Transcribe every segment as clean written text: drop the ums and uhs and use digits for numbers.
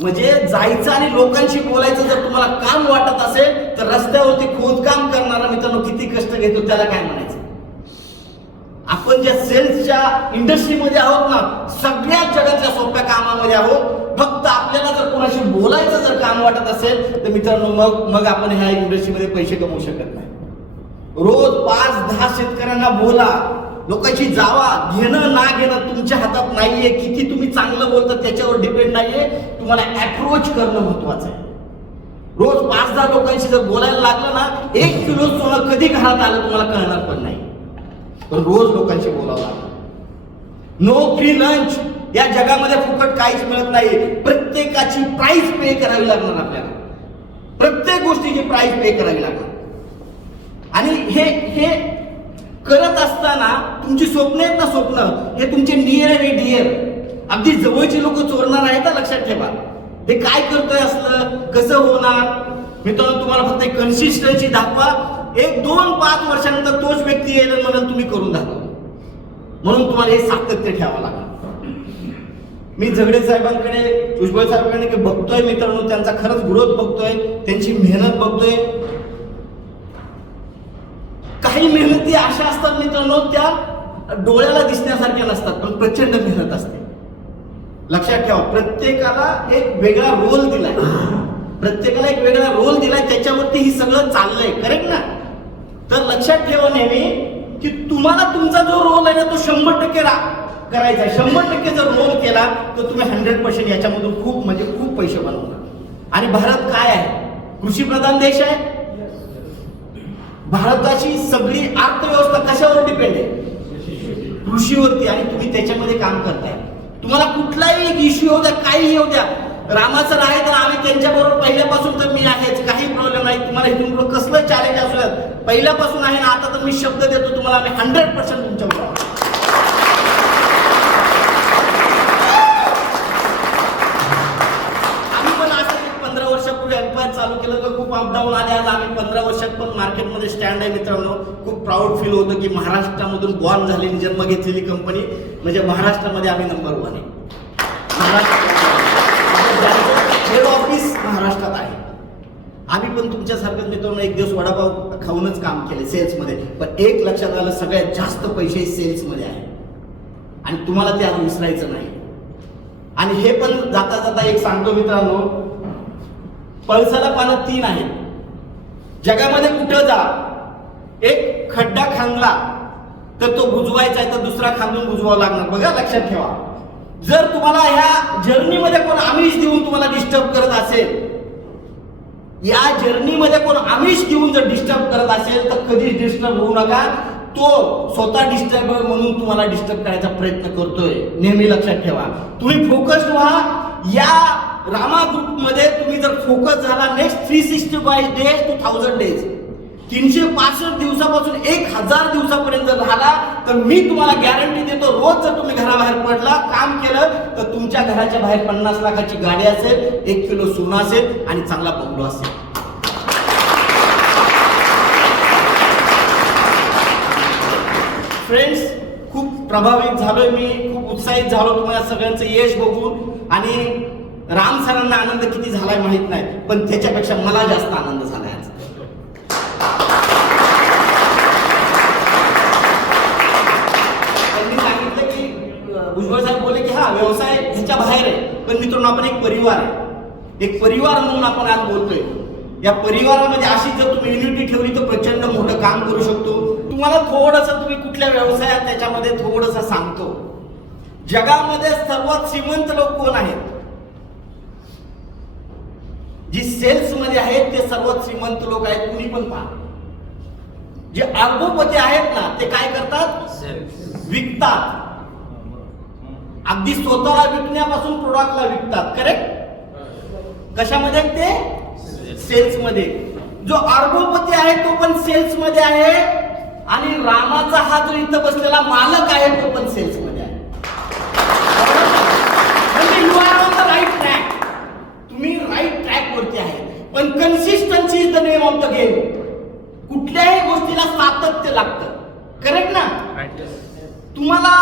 म्हणजे जायचं आणि लोकांशी बोलायचं जर तुम्हाला काम वाटत असेल तर रस्त्यावरती खोदकाम करणारा मित्रांनो किती कष्ट घेतो त्याला काय म्हणायचं. आपण ज्या सेल्सच्या इंडस्ट्रीमध्ये आहोत ना, सगळ्यात जगातल्या सोप्या कामामध्ये आहोत. फक्त आपल्याला जर कोणाशी बोलायचं जर काम वाटत असेल तर मित्रांनो मग आपण ह्या इंडस्ट्रीमध्ये पैसे कमवू शकत नाही. रोज 5-10 शेतकऱ्यांना बोला, लोकांची जावा. घेणं ना घेणं तुमच्या हातात नाहीये. किती तुम्ही चांगलं बोलता त्याच्यावर डिपेंड नाहीये, तुम्हाला अप्रोच करणं महत्वाचं आहे. रोज 5-10 लोकांशी जर बोलायला लागलं ना, 1 किलो सोनं कधी घरात आलं तुम्हाला कळणार पण नाही. पण रोज लोकांशी बोलावं लागतं. No free lunch. या जगामध्ये फुकट काहीच मिळत नाही. प्रत्येकाची प्राइस पे करावी लागणार आपल्याला. प्रत्येक गोष्टीची प्राइस पे करावी लागणार. आणि हे करत असताना तुमची स्वप्न आहेत ना, स्वप्न हे तुमचे नियर आणि डिअर अगदी जवळची लोक चोरणार आहेत. लक्षात ठेवा. ते काय करतोय असलं कसं होणार मित्रांनो. तुम्हाला फक्त कन्सिस्टन्सी दाखवा. 1-2-5 वर्षानंतर तोच व्यक्ती येईल म्हणून तुम्ही करून दाखवा. म्हणून तुम्हाला हे सातत्य ठेवावं लागेल. मी झगडे साहेबांकडे, भुजबळ साहेबांकडे बघतोय मित्रांनो, त्यांचा खरंच ग्रोथ बघतोय, त्यांची मेहनत बघतोय. काही मेहनती अशा असतात मित्रांनो, त्या डोळ्याला दिसण्यासारख्या नसतात पण प्रचंड मेहनत असते. लक्षात ठेवा. प्रत्येकाला एक वेगळा रोल दिलाय. प्रत्येकाला एक वेगळा रोल दिलाय, त्याच्यावरती ही सगळं चाललंय. करेक्ट ना. तर लक्षात ठेवा नेहमी की तुम्हाला तुमचा जो रोल आहे ना तो 100% करायचा आहे. 100% जर रोल केला तर तुम्ही 100% याच्यामधून खूप म्हणजे खूप पैसे बनवणार. आणि भारत काय आहे? कृषीप्रधान देश आहे. भारताची सगळी अर्थव्यवस्था कशावर डिपेंड आहे? कृषीवरती. आणि तुम्ही त्याच्यामध्ये काम करताय. तुम्हाला कुठलाही एक इश्यू होऊ द्या, काही येऊ द्या, रामाचं आहे तर आम्ही त्यांच्याबरोबर पहिल्यापासून तर मी आहेच, काही प्रॉब्लेम नाही. तुम्हाला इथून पुढे कसलं चॅलेंज असू द्या, पहिल्यापासून आहे ना. आता तर मी शब्द देतो तुम्हाला, आम्ही 100% तुमच्याबरोबर. चालू केलं तर खूप अपडाऊन आले. आज आम्ही 15 वर्षात पण मार्केटमध्ये स्टँड आहे मित्रांनो. खूप प्राऊड फील होतं की महाराष्ट्रामधून बॉर्न झालेली, जन्म घेतलेली कंपनी म्हणजे महाराष्ट्रामध्ये आम्ही नंबर 1 आहे. हेड ऑफिस महाराष्ट्रात आहे. आम्ही पण तुमच्यासारखंच मित्रांनो एक दिवस वडापाव खाऊनच काम केले सेल्समध्ये. पण एक लक्षात आलं, सगळ्यात जास्त पैसे सेल्समध्ये आहे आणि तुम्हाला ते आज विसरायचं नाही. आणि हे पण जाता जाता एक सांगतो मित्रांनो, पळसाला पानं 3 आहेत. जगामध्ये कुठं जा, एक खड्डा खांदला तर तो बुजवायचा आहे तर दुसरा खांदून बुजवावा लागणार. बघा लक्षात ठेवा. जर तुम्हाला ह्या जर्नीमध्ये कोण आमिष देऊन तुम्हाला डिस्टर्ब करत असेल, या जर्नीमध्ये कोण आमिष देऊन जर डिस्टर्ब करत असेल तर कधीच डिस्टर्ब होऊ नका. तो स्वतः डिस्टर्ब म्हणून तुम्हाला डिस्टर्ब करायचा प्रयत्न करतोय. नेहमी लक्षात ठेवा. तुम्ही फोकस्ड व्हा. या रामा ग्रुप मध्ये तुम्ही जर फोकस झाला, नेक्स्ट 365 डेज टू 1000 डेज, 365 दिवसापासून 1000 दिवसापर्यंत जर झाला तर मी तुम्हाला गॅरंटी देतो, रोज जर तुम्ही घराबाहेर पडला, काम केलं तर तुमच्या घराच्या बाहेर 50 लाखाची गाडी असेल, 1 किलो सोनं असेल आणि चांगला बंगलो असेल. फ्रेंड्स, खूप प्रभावित झालोय मी, खूप उत्साहित झालो तुम्हाला सगळ्यांचं यश बघून. आणि राम सरांना आनंद किती झालाय माहित नाही, पण त्याच्यापेक्षा मला जास्त आनंद झालाय. त्यांनी सांगितलं की भुजबळ साहेब बोलले की हा व्यवसाय ह्याच्या बाहेर आहे, पण मित्रांनो आपण एक परिवार आहे. एक परिवार म्हणून आपण आज बोलतोय. या परिवारामध्ये अशी जर तुम्ही युनिटी ठेवली तर प्रचंड मोठं काम करू शकतो. तुम्हाला थोडंसं तुम्ही कुठल्या व्यवसायात त्याच्यामध्ये थोडंसं सांगतो. जगामध्ये सर्वात श्रीमंत लोक कोण आहेत? जी सेल्स मध्ये आहेत ते सर्वात श्रीमंत लोक आहेत. कुणी पण पहा. जे अरबोपती आहेत ना ते काय करतात? विकतात. अगदी स्वतःला विकण्यापासून प्रोडक्टला विकतात. करेक्ट? कशामध्ये? ते सेल्स मध्ये. जो अरबोपती आहे तो पण सेल्स मध्ये आहे आणि रामाचा हा जो इथं बसलेला मालक आहे तो पण सेल्स मध्ये आहे. म्हणजे you are on the right track. तुम्ही राईट ट्रॅक वरती आहे. पण consistency is the name of the game. कुठल्याही गोष्टीला सातत्य लागतं. करेक्ट ना? तुम्हाला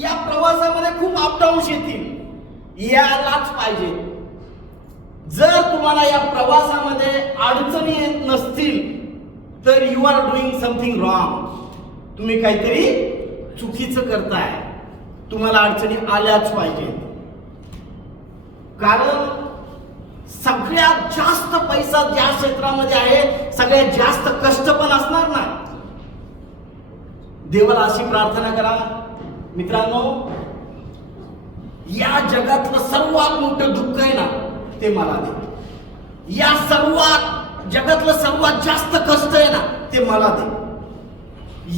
या प्रवासामध्ये खूप अपडाऊन्स येतील, यालाच पाहिजे. जर तुम्हाला या प्रवासामध्ये अडचणी येत नसतील तर you are doing something wrong. तुम्ही काहीतरी चुकीचं करताय. तुम्हाला अडचणी आल्याच पाहिजेत. कारण सगळ्यात जास्त पैसा ज्या क्षेत्रामध्ये आहे, सगळ्यात जास्त कष्ट पण असणार ना. देवाला अशी प्रार्थना करा मित्रांनो, या जगातलं सर्वात मोठं दुःख आहे ना ते मला दे. या सर्वात जगातलं सर्वात जास्त कष्ट आहे ना ते मला दे.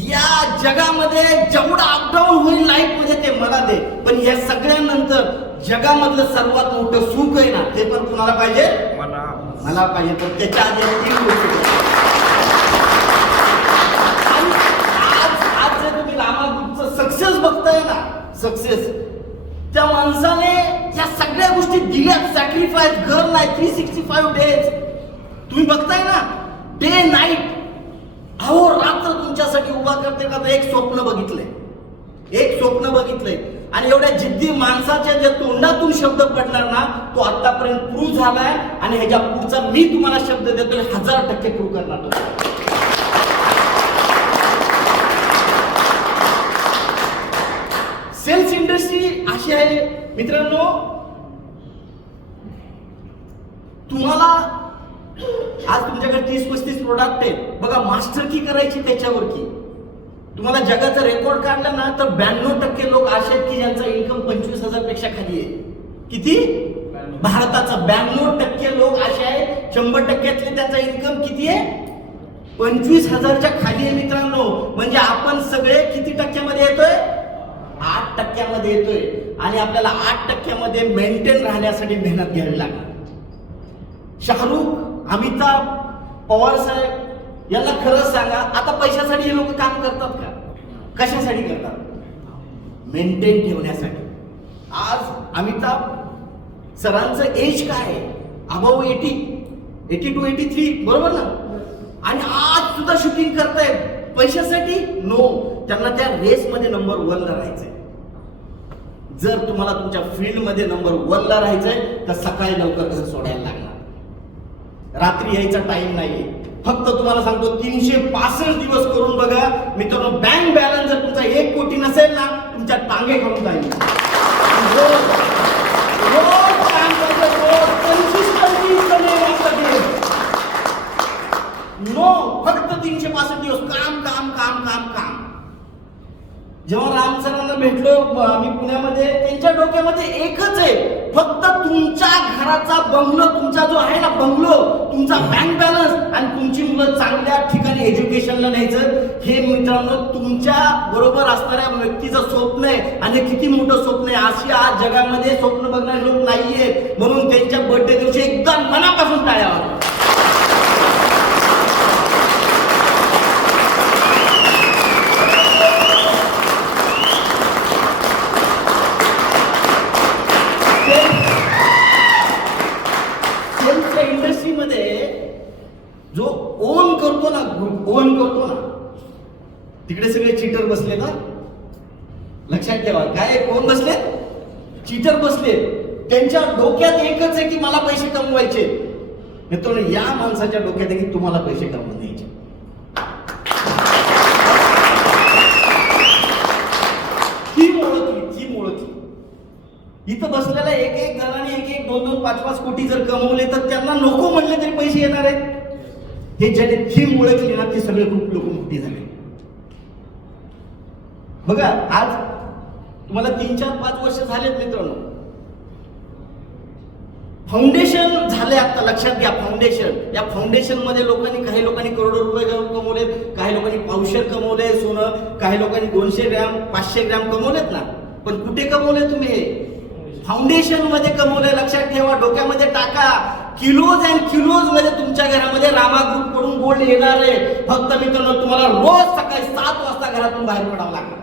या जगामध्ये जेवढा अपडाऊन होईल लाईफ मध्ये ते मला दे. पण या सगळ्यानंतर जगामधलं सर्वात मोठं सुख आहे ना ते पण कुणाला पाहिजे? मला पाहिजे. तर त्याच्या आधी तीन गोष्टी. आज जे तुम्ही रामागुप्तचं सक्सेस बघताय ना, सक्सेस, त्या माणसाने या सगळ्या गोष्टी दिल्यात. सॅक्रिफाईस, घर नाही, 365 डेज तुम्ही बघताय ना, डे नाईट, अहो रात्र तुमच्यासाठी उभा करते का. एक स्वप्न बघितलंय, एक स्वप्न बघितलंय. आणि एवढ्या जिद्दी माणसाच्या ज्या तोंडातून शब्द पडणार ना तो आतापर्यंत प्रूव्ह झालाय. आणि ह्याच्या पुढचा मी तुम्हाला शब्द देतोय, 1000% प्रूव्ह करणार. सेल्स इंडस्ट्री अशी आहे मित्रांनो, तुम्हाला आज तुमच्याकडे 30-35 प्रोडक्ट आहेत बघा. मास्टर की करायची त्याच्यावर की तुम्हाला जगाचा रेकॉर्ड काढला ना तर 92% लोक असे आहेत की ज्यांचा इन्कम 25,000 पेक्षा खाली आहे. किती? भारताचा 92% लोक असे आहेत, 100%तले त्यांचा इन्कम किती आहे? 25,000च्या खाली आहे मित्रांनो. म्हणजे आपण सगळे किती टक्क्यामध्ये येतोय? 8% येतोय. आणि आपल्याला 8% मेंटेन राहण्यासाठी मेहनत घ्यावी लागणार. शाहरुख, अमिताभ, पवार साहेब यांना खरंच सांगा, आता पैशासाठी हे लोक काम करतात का? कशासाठी करतात? मेंटेन ठेवण्यासाठी. आज अमिताभ सरांचं एज काय आहे? अबाव 80 to 83, बरोबर ना. आणि आज सुद्धा शूटिंग करतायत पैशासाठी? नो, त्यांना त्या रेस मध्ये नंबर 1 ला राहायचंय. जर तुम्हाला तुमच्या फील्ड मध्ये नंबर 1 ला राहायचंय तर सकाळी लवकर घर सोडायला लागणार. रात्री यायचा टाइम नाहीये. फक्त तुम्हाला सांगतो 365 दिवस करून बघा मित्रांनो. बँक बॅलन्स जर तुमचा 1 कोटी नसेल ना, तुमच्या टांगे खाऊन जाईल. नो, फक्त 365 दिवस काम काम काम काम काम. जेव्हा राम सरांना भेटलो आम्ही पुण्यामध्ये, त्यांच्या डोक्यामध्ये एकच आहे, फक्त तुमच्या घराचा बंगलो, तुमचा जो आहे ना बंगलो, तुमचा बँक बॅलन्स आणि तुमची मुलं चांगल्या ठिकाणी एज्युकेशनला न्यायचं. हे मित्रांनो तुमच्या बरोबर असणाऱ्या व्यक्तीचं स्वप्न आहे. आणि किती मोठं स्वप्न आहे. अशी आज जगामध्ये स्वप्न बघणारे लोक नाहीये. म्हणून त्यांच्या बर्थडे दिवशी एकदम मनापासून टाळ्या वाजवा. इंडस्ट्रीमध्ये जो ओन करतो ना, ओन करतो ना, तिकडे सगळे चीटर बसले ना. लक्षात ठेवा, काय कोण बसले? चीटर बसले. त्यांच्या डोक्यात एकच आहे की मला पैसे कमवायचे. मित्रांनो, या माणसाच्या डोक्यात आहे की तुम्हाला पैसे कमवून द्यायचे. थीम ओळखली. इथं बसलेला एक जणांनी 1-1, 2-2, 5-5 कोटी जर कमवले तर त्यांना नको म्हणले तरी पैसे येणार आहेत. हे ज्याने थीम ओळखली ना ते सगळे खूप लोक मोठी झाले. बघा, आज तुम्हाला 3-4-5 वर्ष झालेत मित्रांनो. फाउंडेशन झाले. आता लक्षात घ्या, फाउंडेशन. या फाउंडेशन मध्ये काही लोकांनी करोडो रुपये कमवलेत, काही लोकांनी पावशेर कमवले सोनं, काही लोकांनी 200 ग्रॅम 500 ग्रॅम कमवलेत ना. पण कुठे कमवले तुम्ही? हे फाउंडेशन मध्ये कमवले. लक्षात ठेवा, डोक्यामध्ये टाका. किलोज अँड किलोज मध्ये तुमच्या घरामध्ये रामा ग्रुप कडून गोल्ड येणार आहे. फक्त मित्रांनो तुम्हाला रोज सकाळी 7 वाजता घरातून बाहेर पडावं लागणार.